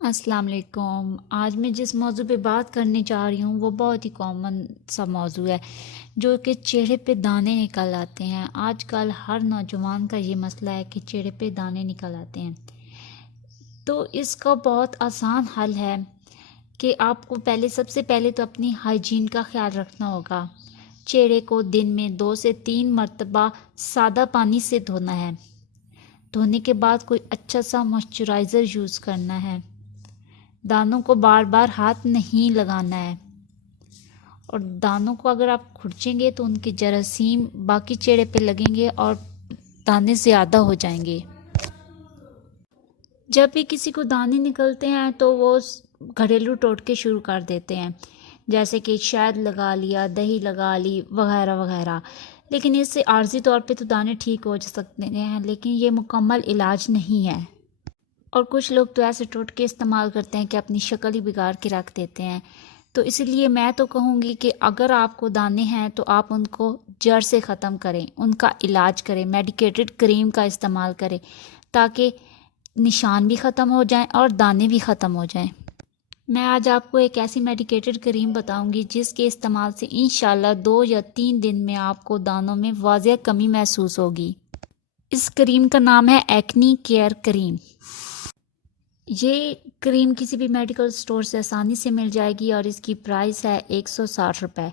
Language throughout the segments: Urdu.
السلام علیکم۔ آج میں جس موضوع پہ بات کرنے جا رہی ہوں وہ بہت ہی کامن سا موضوع ہے، جو کہ چہرے پہ دانے نکل آتے ہیں۔ آج کل ہر نوجوان کا یہ مسئلہ ہے کہ چہرے پہ دانے نکل آتے ہیں۔ تو اس کا بہت آسان حل ہے کہ آپ کو سب سے پہلے تو اپنی ہائیجین کا خیال رکھنا ہوگا۔ چہرے کو دن میں 2 سے 3 مرتبہ سادہ پانی سے دھونا ہے۔ دھونے کے بعد کوئی اچھا سا موئسچرائزر یوز کرنا ہے۔ دانوں کو بار بار ہاتھ نہیں لگانا ہے، اور دانوں کو اگر آپ کھرچیں گے تو ان کے جراثیم باقی چہرے پہ لگیں گے اور دانے زیادہ ہو جائیں گے۔ جب بھی کسی کو دانے نکلتے ہیں تو وہ گھریلو ٹوٹکے شروع کر دیتے ہیں، جیسے کہ شہد لگا لیا، دہی لگا لی وغیرہ وغیرہ، لیکن اس سے عارضی طور پہ تو دانے ٹھیک ہو سکتے ہیں، لیکن یہ مکمل علاج نہیں ہے۔ اور کچھ لوگ تو ایسے ٹوٹکے استعمال کرتے ہیں کہ اپنی شکل ہی بگاڑ کے رکھ دیتے ہیں۔ تو اس لیے میں تو کہوں گی کہ اگر آپ کو دانے ہیں تو آپ ان کو جڑ سے ختم کریں، ان کا علاج کریں، میڈیکیٹڈ کریم کا استعمال کریں، تاکہ نشان بھی ختم ہو جائیں اور دانے بھی ختم ہو جائیں۔ میں آج آپ کو ایک ایسی میڈیکیٹڈ کریم بتاؤں گی جس کے استعمال سے انشاءاللہ 2 یا 3 دن میں آپ کو دانوں میں واضح کمی محسوس ہوگی۔ اس کریم کا نام ہے ایکنی کیئر کریم۔ یہ کریم کسی بھی میڈیکل سٹور سے آسانی سے مل جائے گی، اور اس کی پرائس ہے 160 روپے،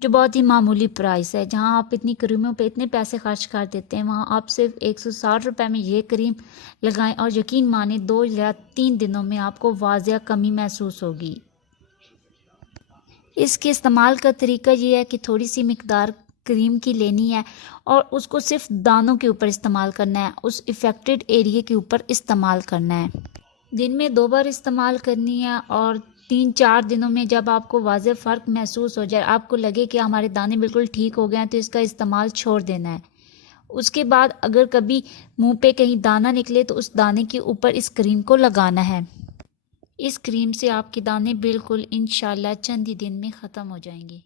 جو بہت ہی معمولی پرائس ہے۔ جہاں آپ اتنی کریموں پہ اتنے پیسے خرچ کر دیتے ہیں، وہاں آپ صرف 160 روپے میں یہ کریم لگائیں، اور یقین مانیں 2 یا 3 دنوں میں آپ کو واضح کمی محسوس ہوگی۔ اس کے استعمال کا طریقہ یہ ہے کہ تھوڑی سی مقدار کریم کی لینی ہے، اور اس کو صرف دانوں کے اوپر استعمال کرنا ہے، اس افیکٹڈ ایریے کے اوپر استعمال کرنا ہے۔ دن میں 2 بار استعمال کرنی ہے، اور 3-4 دنوں میں جب آپ کو واضح فرق محسوس ہو جائے، آپ کو لگے کہ ہمارے دانے بالکل ٹھیک ہو گئے ہیں، تو اس کا استعمال چھوڑ دینا ہے۔ اس کے بعد اگر کبھی منہ پہ کہیں دانہ نکلے تو اس دانے کے اوپر اس کریم کو لگانا ہے۔ اس کریم سے آپ کے دانے بالکل انشاءاللہ چند ہی دن میں ختم ہو جائیں گے۔